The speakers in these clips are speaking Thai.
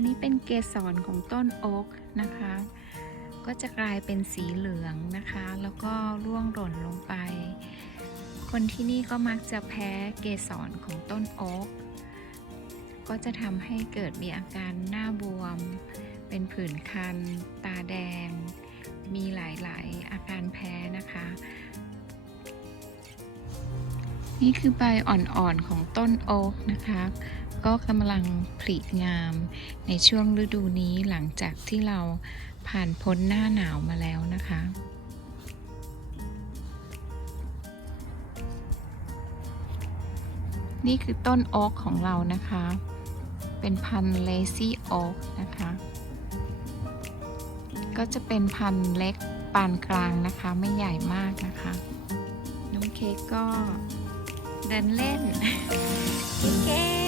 นนี้เป็นเกสรของต้นโอ๊กนะคะ ก็จะกลายเป็นสีเหลืองนะคะ แล้วก็ร่วงหล่นลงไป คนที่นี่ก็มักจะแพ้เกสรของต้นโอ๊กก็จะทำให้เกิดมีอาการหน้าบวม เป็นผื่นคัน ตาแดง มีหลายๆ อาการแพ้นะคะ นี่คือใบอ่อนๆของต้นโอ๊กนะคะ ก็กำลังผลิงามในช่วงฤดูนี้หลังจากที่เราผ่านพ้นหน้าหนาวมาแล้วนะคะ นี่คือต้นโอ๊กของเรานะคะ เป็นพันธุ์เลซี่โอ๊กนะคะ ก็จะเป็นพันธุ์เล็กปานกลางนะคะไม่ใหญ่มากนะคะ น้องเค้กก็เดินเล่นเค้ก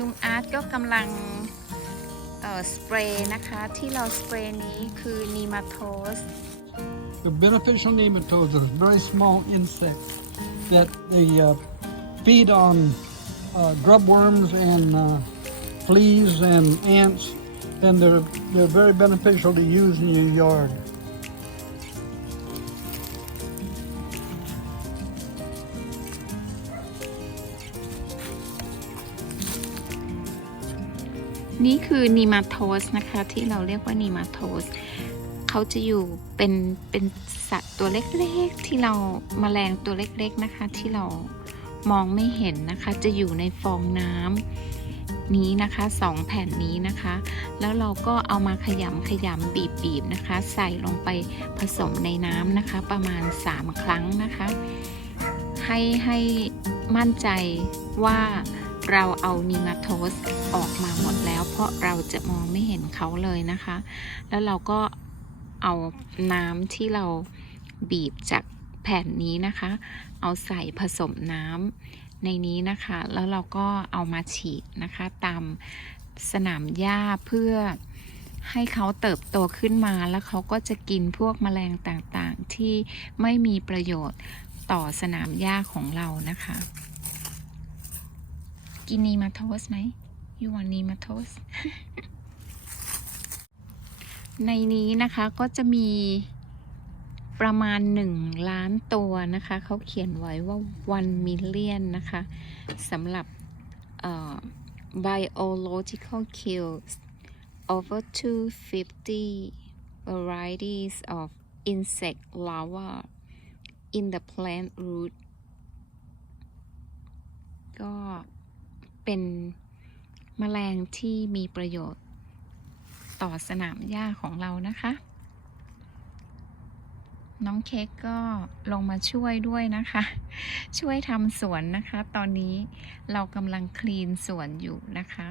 ลุงอาร์ตก็กำลังเอ่อสเปรย์นะคะ ที่เราสเปรย์นี้คือนีมาโทส The beneficial nematodes are very small insects that they uh, feed on uh, grub worms and uh, fleas and ants, and they're they're very beneficial to use in your yard. นี่คือนีมาโทสนะคะ ที่เราเรียกว่านีมาโทสเขาจะอยู่เป็นเป็นสัตว์ตัวเล็กๆ ที่เรามาแมลงตัวเล็กๆนะคะ ที่เรามองไม่เห็นนะคะ จะอยู่ในฟองน้ำนี้นะคะสองแผ่นนี้นะคะ แล้วเราก็เอามาขยำขยำบีบบีบนะคะ ใส่ลงไปผสมในน้ำนะคะ ประมาณ 3 ครั้งนะคะ ให้ให้มั่นใจว่า เราเอานีมาโทสออกมาหมดแล้วเพราะเราจะมองไม่เห็นเขาเลยนะคะ แล้วเราก็เอาน้ำที่เราบีบจากแผ่นนี้นะคะ เอาใส่ผสมน้ำในนี้นะคะ แล้วเราก็เอามาฉีดนะคะตามสนามหญ้าเพื่อให้เขาเติบโตขึ้นมาแล้วเขาก็จะกินพวกแมลงต่างๆ ที่ไม่มีประโยชน์ต่อสนามหญ้าของเรานะคะ กินนีมาโทสไหม you want นีมาโทส ในนี้นะคะก็จะมีประมาณ 1 ล้านตัวนะคะ เขาเขียนไว้ว่า 1 million นะคะสำหรับเอ่อ biological kills over 250 varieties of insect larvae in the plant root ก็ เป็นแมลงที่มีประโยชน์ต่อสนามหญ้าของเรานะคะ น้องเค้กก็ลงมาช่วยด้วยนะคะ ช่วยทำสวนนะคะ ตอนนี้เรากำลังคลีนสวนอยู่นะคะ